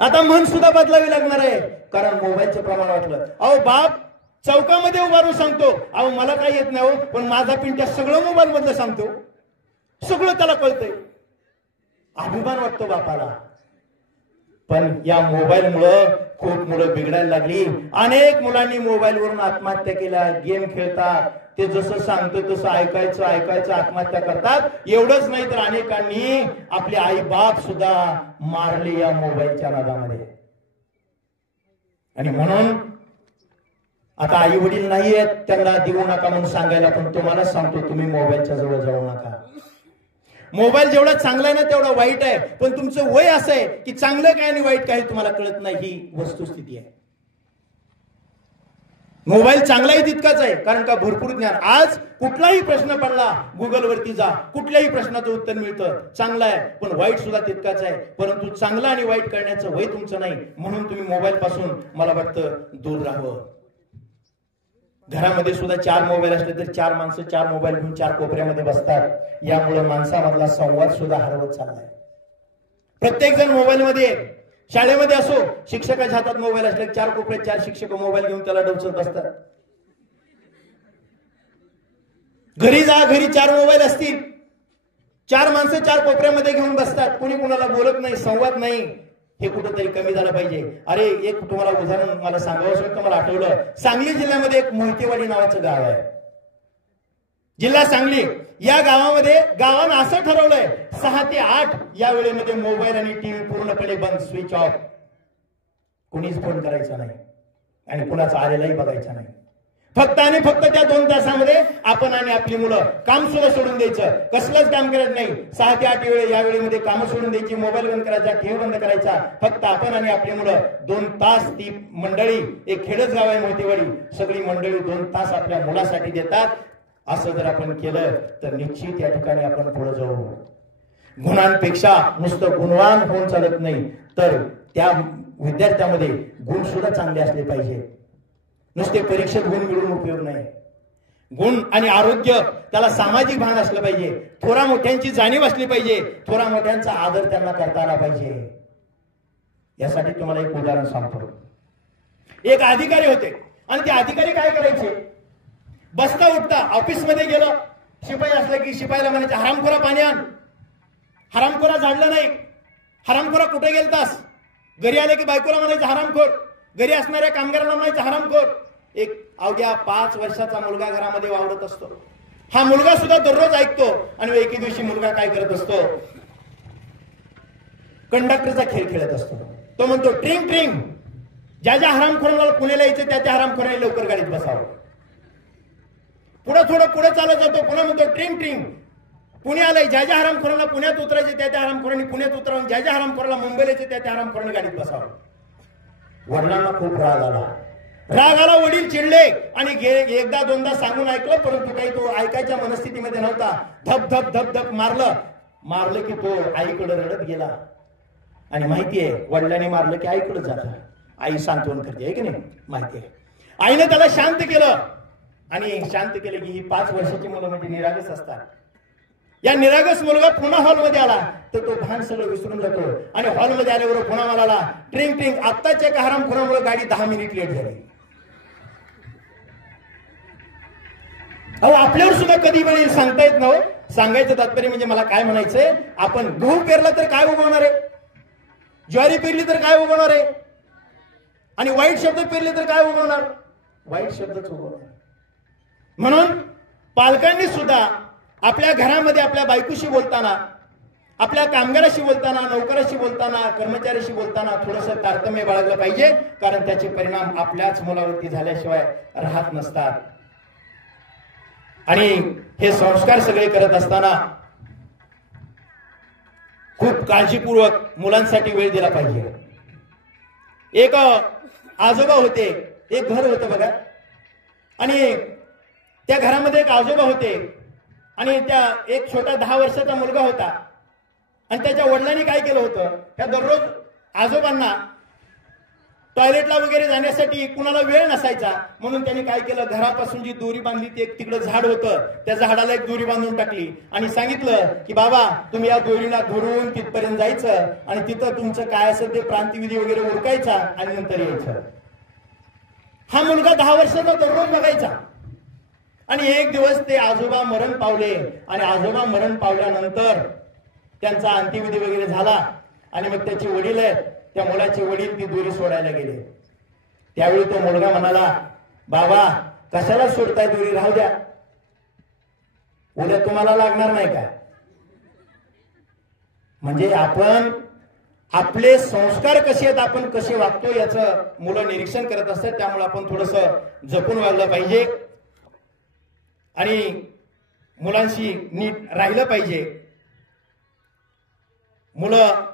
आता म्हण सुद्धा बदलावी लागणार आहे कारण मोबाईलचं प्रमाण वाटलं. अहो बाप चौकामध्ये उभारून सांगतो अहो मला काय येत नाही हो, पण माझा पिंट्या सगळं मोबाईल मधलं सांगतो, सगळं त्याला कळतंय. अभिमान वाटतो बापाला. पण या मोबाईलमुळं खूप मुलं बिघडायला लागली. अनेक मुलांनी मोबाईलवरून आत्महत्या केल्या. गेम खेळतात, ते जसं सांगतं तसं ऐकायचं आत्महत्या करतात. एवढंच नाही तर अनेकांनी आपले आई बाप सुद्धा मारले या मोबाईलच्या नादामध्ये. आणि म्हणून आता आई वडील नाही आहेत त्यांना देऊ नका म्हणून सांगायला, पण तुम्हाला सांगतो तुम्ही मोबाईलच्या जवळ जाऊ नका. मोबाईल जेवढा चांगला आहे ना तेवढा वाईट आहे. पण तुमचं वय असं आहे की चांगलं काय आणि वाईट काय तुम्हाला कळत नाही, ही वस्तुस्थिती आहे. मोबाईल चांगलाही तितकाच आहे कारण का भरपूर ज्ञान. आज कुठलाही प्रश्न पडला गुगलवरती जा, कुठल्याही प्रश्नाचं उत्तर मिळतं. चांगलं आहे पण वाईट सुद्धा तितकाच आहे. परंतु चांगलं आणि वाईट करण्याचं वय तुमचं नाही, म्हणून तुम्ही मोबाईल पासून मला वाटतं दूर राहावं. घरामध्ये सुद्धा 4 मोबाईल असले तर 4 माणसं 4 मोबाईल घेऊन 4 कोपऱ्यामध्ये बसतात. यामुळे माणसामधला संवाद सुद्धा हरवत चाललाय. प्रत्येक जण मोबाईल मध्ये, शाळेमध्ये असो शिक्षकाच्या हातात मोबाईल असले 4 कोपऱ्यात 4 शिक्षक मोबाईल घेऊन त्याला डवचत बसतात. घरी जा, घरी 4 मोबाईल असतील, 4 माणसं 4 कोपऱ्यामध्ये घेऊन बसतात, कोणी कोणाला बोलत नाही, संवाद नाही. हे कुठंतरी कमी झालं पाहिजे. अरे एक तुम्हाला उदाहरण मला सांगावंसं वाटतं, मला आठवलं. सांगली जिल्ह्यामध्ये एक मोहितेवाडी नावाचं गाव आहे, जिल्हा सांगली. या गावामध्ये गावानं असं ठरवलंय 6 ते 8 या वेळेमध्ये मोबाईल आणि टीव्ही पूर्णपणे बंद, स्विच ऑफ. कुणीच फोन करायचा नाही आणि कुणाचा आलेलाही बघायचा नाही. फक्त आणि फक्त त्या 2 तासामध्ये आपण आणि आपली मुलं काम सुद्धा सोडून द्यायचं, कसलंच काम करत नाही. 6 ते 8 वेळ या वेळेमध्ये काम सोडून द्यायची, मोबाईल बंद करायचा, टीव्ही बंद करायचा. फक्त आपण आणि आपली मुलं 2 तास, ती मंडळी, एक खेडच गाव आहे मोहितेवाडी, सगळी मंडळी 2 तास आपल्या मुलासाठी देतात. असं जर आपण केलं तर निश्चित या ठिकाणी आपण पुढे जाऊ. गुणांपेक्षा नुसतं गुणवान होऊन चालत नाही, तर त्या विद्यार्थ्यामध्ये गुण सुद्धा चांगले असले पाहिजे. नुसते परीक्षेत गुण मिळून उपयोग नाही. गुण आणि आरोग्य, त्याला सामाजिक भान असलं पाहिजे, थोरा मोठ्यांची जाणीव असली पाहिजे, थोरा मोठ्यांचा आदर त्यांना करता आला पाहिजे. यासाठी तुम्हाला एक उदाहरण सांगतो. एक अधिकारी होते आणि ते अधिकारी काय करायचे, बसता उठता ऑफिस मध्ये गेलं, शिपाई असला की शिपाईला म्हणायचे हरामखोरा पाणी आण. हरामखोरा झाडलं नाही. हरामखोरा कुठे गेलतास. घरी आले की बायकोला म्हणायचं हरामखोर, घरी असणाऱ्या कामगारांना म्हणायचं हरामखोर. एक अवघ्या 5 वर्षाचा मुलगा घरामध्ये वावरत असतो. हा मुलगा सुद्धा दररोज ऐकतो आणि एके दिवशी मुलगा काय करत असतो, कंडक्टरचा खेळ खेळत असतो. तो म्हणतो ट्रिंग ट्रिंग, ज्या ज्या हरामखोरांना पुण्याला यायचं त्या त्या हरामखोरांनी लवकर गाडीत बसावं. पुढे थोडं पुढे चालत जातो, पुन्हा म्हणतो ट्रिंग ट्रिंग, पुणे आलंय, ज्या ज्या हरामखोरांना पुण्यात उतरायचे त्या त्या हरामखोरांनी पुण्यात उतरावून, ज्या ज्या हरामखोराला मुंबईला यायचे त्या त्या हरामखोरांनी गाडीत बसावं. वडिलांना खूप राग आला. राग आला, वडील चिडले आणि एकदा दोनदा सांगून ऐकलं, परंतु काही तो ऐकायच्या मनस्थितीमध्ये नव्हता. धप धप धप धप मारलं की तो आईकडे रडत गेला. आणि माहितीये वडिलांनी मारलं की आईकडे जातं, आई सांत्वन करते, आहे की नाही, माहितीये. आईने त्याला शांत केलं आणि शांत केलं की ही 5 वर्षाची मुलं म्हणजे निरागस असतात. या निरागस मुलगा पुन्हा हॉलमध्ये आला तर तो भान सगळं विसरून जातो आणि हॉलमध्ये आल्यावर पुन्हा म्हणाला ट्रिंग ट्रिंग, आत्ताच्या एका हरामखोरामुळे गाडी 10 मिनिट लेट झाली. अहो आपल्यावर सुद्धा कधी वेळ सांगता येत नव्ह. सांगायचं तात्पर्य म्हणजे मला काय म्हणायचंय, आपण गहू पेरला तर काय उगवणार आहे, ज्वारी पेरली तर काय उगवणार आहे, आणि वाईट शब्द पेरले तर काय उगवणार, वाईट शब्दच उगवणार. म्हणून पालकांनी सुद्धा आपल्या घरामध्ये आपल्या बायकोशी बोलताना, आपल्या कामगाराशी बोलताना, नोकराशी बोलताना, कर्मचाऱ्याशी बोलताना थोडंसं तारतम्य बाळगलं पाहिजे, कारण त्याचे परिणाम आपल्याच मुलावरती झाल्याशिवाय राहत नसतात. आणि हे संस्कार सगळे करत असताना खूप काळजीपूर्वक मुलांसाठी वेळ दिला पाहिजे. एक आजोबा होते, एक घर होतं बघा, आणि त्या घरामध्ये एक आजोबा होते आणि त्या एक छोटा 10 वर्षाचा मुलगा होता. आणि त्याच्या वडिलांनी काय केलं होतं, त्या दररोज आजोबांना टॉयलेटला वगैरे जाण्यासाठी कुणाला वेळ नसायचा, म्हणून त्यांनी काय केलं, घरापासून जी दोरी बांधली ती एक तिकडं झाड होतं, त्या झाडाला एक दोरी बांधून टाकली आणि सांगितलं की बाबा तुम्ही या दोरीला धरून तिथपर्यंत जायचं आणि तिथं तुमचं काय असेल ते प्रांतिविधी वगैरे उरकायचा आणि नंतर यायचं. हा मुलगा 10 वर्षाचा दररोज बघायचा. आणि एक दिवस ते आजोबा मरण पावले आणि आजोबा मरण पावल्यानंतर त्यांचा अंत्यविधी वगैरे झाला आणि मग त्याचे वडील आहेत, त्या मुलाचे वडील ती दोरी सोडायला गेले. त्यावेळी तो मुलगा म्हणाला, बाबा कशाला सोडताय दोरी, राहू द्या, उद्या तुम्हाला लागणार नाही का. म्हणजे आपण आपले संस्कार कसे आहेत, आपण कसे वागतो याचं मुलं निरीक्षण करत असतात. त्यामुळे आपण थोडंसं जपून वागलं पाहिजे आणि मुलांशी नीट राहिलं पाहिजे. मुलं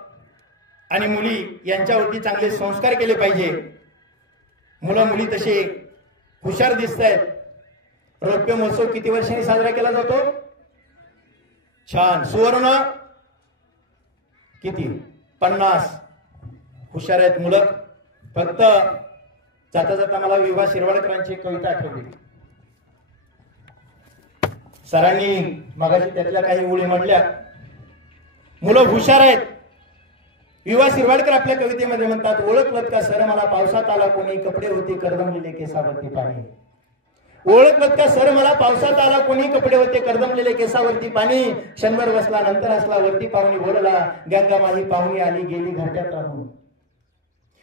आणि मुली यांच्यावरती चांगले संस्कार केले पाहिजे. मुलं मुली तसे हुशार दिसत आहेत. रौप्य महोत्सव किती वर्षांनी साजरा केला जातो, छान, सुवर्ण किती 50. हुशार आहेत मुलं. फक्त जाता जाता मला विभा शिरवाडकरांची कविता आठवली. सरांनी मगाशी त्यातल्या काही ओळी म्हणल्या. मुलं हुशार आहेत. युवा शिरवाडकर आपल्या कवितेमध्ये म्हणतात, ओळखलत का सर मला पावसात आला कोणी, कपडे होते कर्दमलेले केसावरती पाणी. ओळखलत का सर मला पावसात आला कोणी, कपडे होते कर्दमलेले केसावरती पाणी. क्षणभर बसला नंतर हसला वरती पाहुणी बोलला, गंगा माही पाहुणी आली गेली घाट्यात राहून.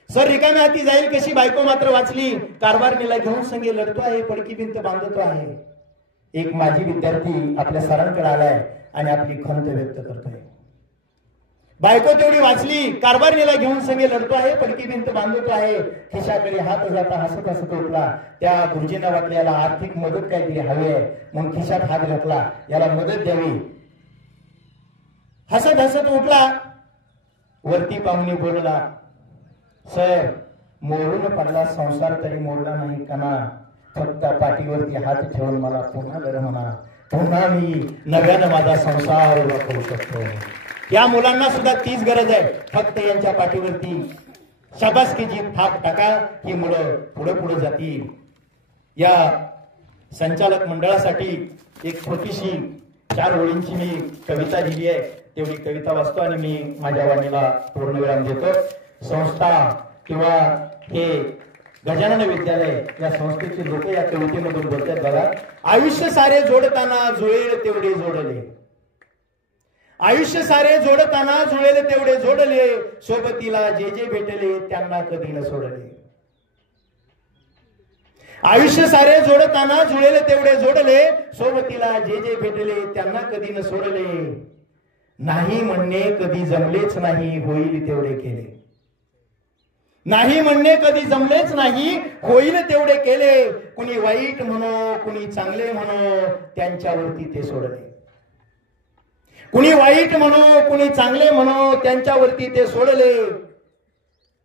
सर रिकाम्या हाती जाईल कशी बायको मात्र वाचली, कारभारणीला घेऊन संगे लढतो आहे पडकी भिंत बांधतो आहे. एक माजी विद्यार्थी आपल्या सरांकडे आलाय आणि आपली खंत व्यक्त करतोय. बायको तेवढी वाचली, कारभारणीला घेऊन संगे लढतो आहे पडकी भिंत बांधतो आहे. खिशाकडे हात जाता हसत हसत उठला, त्या गुरुजींना वाटलं याला आर्थिक मदत काहीतरी हवी आहे, मग खिशात हात घातला, याला मदत द्यावी. हसत हसत उठला, वरती पाहुणी बोलला, सर मोडून पडला संसार तरी मोडला नाही कणा, फक्त पाठीवरती हात ठेवून मला पुन्हा घर म्हणा, पुन्हा मी नव्यानं माझा संसार उभा करू शकतो. या मुलांना सुद्धा तीच गरज आहे, फक्त यांच्या पाठीवरती शाबासकीची थाप टाका, ही मुलं पुढे पुढे जातील. या संचालक मंडळासाठी एक छोटीशी 4 ओळींची मी कविता लिहिली आहे, तेवढी कविता वाचतो आणि मी माझ्या वाणीला पूर्णविराम देतो. संस्था किंवा हे गजानन विद्यालय या संस्थेचे लोक या कवितेमधून बोलतात बघा. आयुष्य सारे जोडताना जुळेल तेवढे जोडले, आयुष्य सारे जोडताना जुळेल तेवढे जोडले, सोबतीला जे जे भेटले त्यांना कधी न सोडले. आयुष्य सारे जोडताना जुळेल तेवढे जोडले, सोबतीला जे जे भेटले त्यांना कधी न सोडले. नाही म्हणणे कधी जमलेच नाही, होईल तेवढे केले. नाही म्हणणे कधी जमलेच नाही, होईल तेवढे केले. कुणी वाईट म्हणो कुणी चांगले म्हणो त्यांच्यावरती ते सोडले. कुणी वाईट म्हणो कुणी चांगले म्हणो त्यांच्यावरती ते सोडले.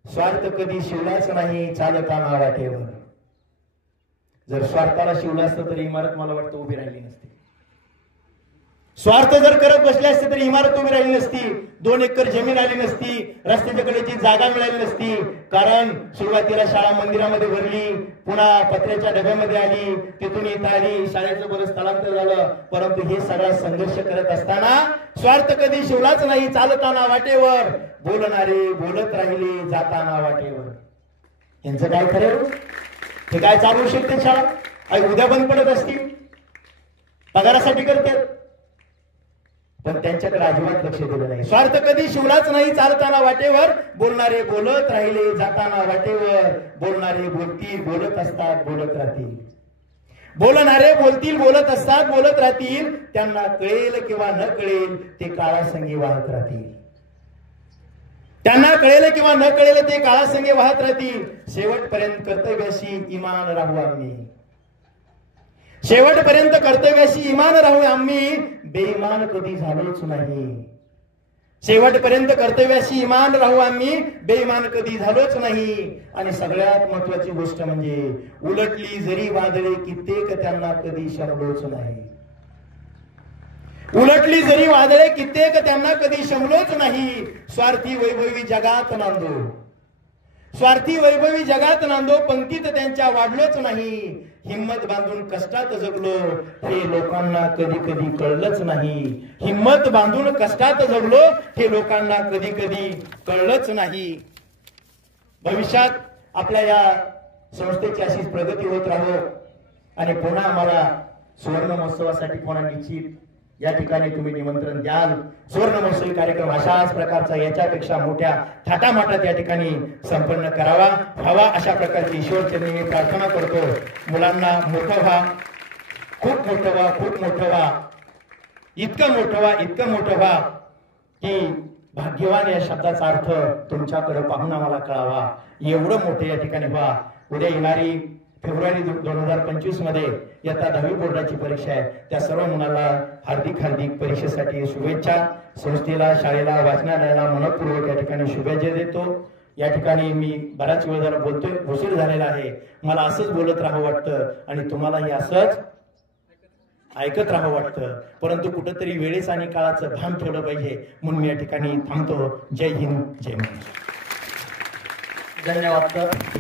स्वार्थ कधी शिवलाच नाही चालताना वाटेवर. जर स्वार्थाला शिवलं असतं तर इमारत मला वाटतं उभी राहिली नसती. स्वार्थ जर करत बसले असते तर इमारत उभी राहिली नसती, 2 एकर जमीन आली नसती, रस्त्याच्या कडेची जागा मिळाली नसती. कारण सुरुवातीला शाळा मंदिरामध्ये भरली, पुन्हा पत्र्याच्या डब्यामध्ये आली, तिथून इथं आली, शाळेचं बरं स्थलांतर झालं. परंतु हे सगळा संघर्ष करत असताना स्वार्थ कधी शिवलाच नाही चालताना वाटेवर. बोलणारे बोलत राहिले जाताना वाटेवर. यांचं काय खरं? हे काय चालू शकते शाळा? आई उद्या बंद पडत असतील, पगारासाठी करतात, पण त्यांच्याकडे अजिबात लक्ष दिलं नाही. स्वार्थ कधी शिवलाच नाही चालताना वाटेवर. बोलणारे बोलत राहिले जाताना वाटेवर. बोलणारे बोलतील बोलत असतात बोलत राहतील. बोलणारे बोलतील बोलत असतात बोलत राहतील. त्यांना कळेल किंवा न कळेल ते काळासंगी वाहत राहतील. त्यांना कळेल किंवा न कळेल ते काळासंगी वाहत राहतील. शेवटपर्यंत कर्तव्याशी इमान राहू आम्ही. शेवटपर्यंत कर्तव्याशी इमान राहू आम्ही. बेईमान कधी झालोच नाही. शेवटपर्यंत कर्तव्याशी इमान राहू आम्ही. बेईमान कधी झालोच नाही. आणि सगळ्यात महत्वाची गोष्ट म्हणजे उलटली जरी वादळे कित्येक त्यांना कधी शमलोच नाही. उलटली जरी वादळे कित्येक त्यांना कधी शमलोच नाही. स्वार्थी वैभवी जगात नांदो. स्वार्थी वैभवी जगात नांदो. पंक्तीत त्यांच्या वाढलोच नाही. हिम्मत बांधून कष्टात जगलो हे लोकांना कधी कधी कळलंच नाही. हिम्मत बांधून कष्टात जगलो हे लोकांना कधी कधी कळलंच नाही. भविष्यात आपल्या या संस्थेची अशीच प्रगती होत राहो आणि पुन्हा आम्हाला सुवर्ण महोत्सवासाठी पुन्हा निश्चित या ठिकाणी तुम्ही निमंत्रण द्याल. सुवर्ण महोत्सवी कार्यक्रम अशाच प्रकारचा याच्यापेक्षा मोठ्या थाटामाटात या ठिकाणी संपन्न करावा हवा अशा प्रकारची ईश्वरचरणी मी प्रार्थना करतो. मुलांना मोठं व्हा, खूप मोठं व्हा, खूप मोठं व्हा, इतकं मोठं व्हा, इतकं मोठं व्हा की भाग्यवान या शब्दाचा अर्थ तुमच्याकडे पाहून आम्हाला कळावा. एवढं मोठे या ठिकाणी व्हा. उद्या येणारी फेब्रुवारी 2025 मध्ये इयत्ता 10वी बोर्डाची परीक्षा आहे. त्या सर्व मुलांना हार्दिक हार्दिक परीक्षेसाठी शुभेच्छा. संस्थेला शाळेला वाचनालयाला मनपूर्वक या ठिकाणी शुभेच्छा देतो. या ठिकाणी मी बराच वेळ जरा बोलतोय, उशीर झालेला आहे. मला असंच बोलत राहावं वाटतं आणि तुम्हालाही असंच ऐकत राहावं वाटतं. परंतु कुठंतरी वेळेस आणि काळाचं भान ठेवलं पाहिजे म्हणून मी या ठिकाणी थांबतो. जय हिंद, जय महाराष्ट्र. धन्यवाद सर.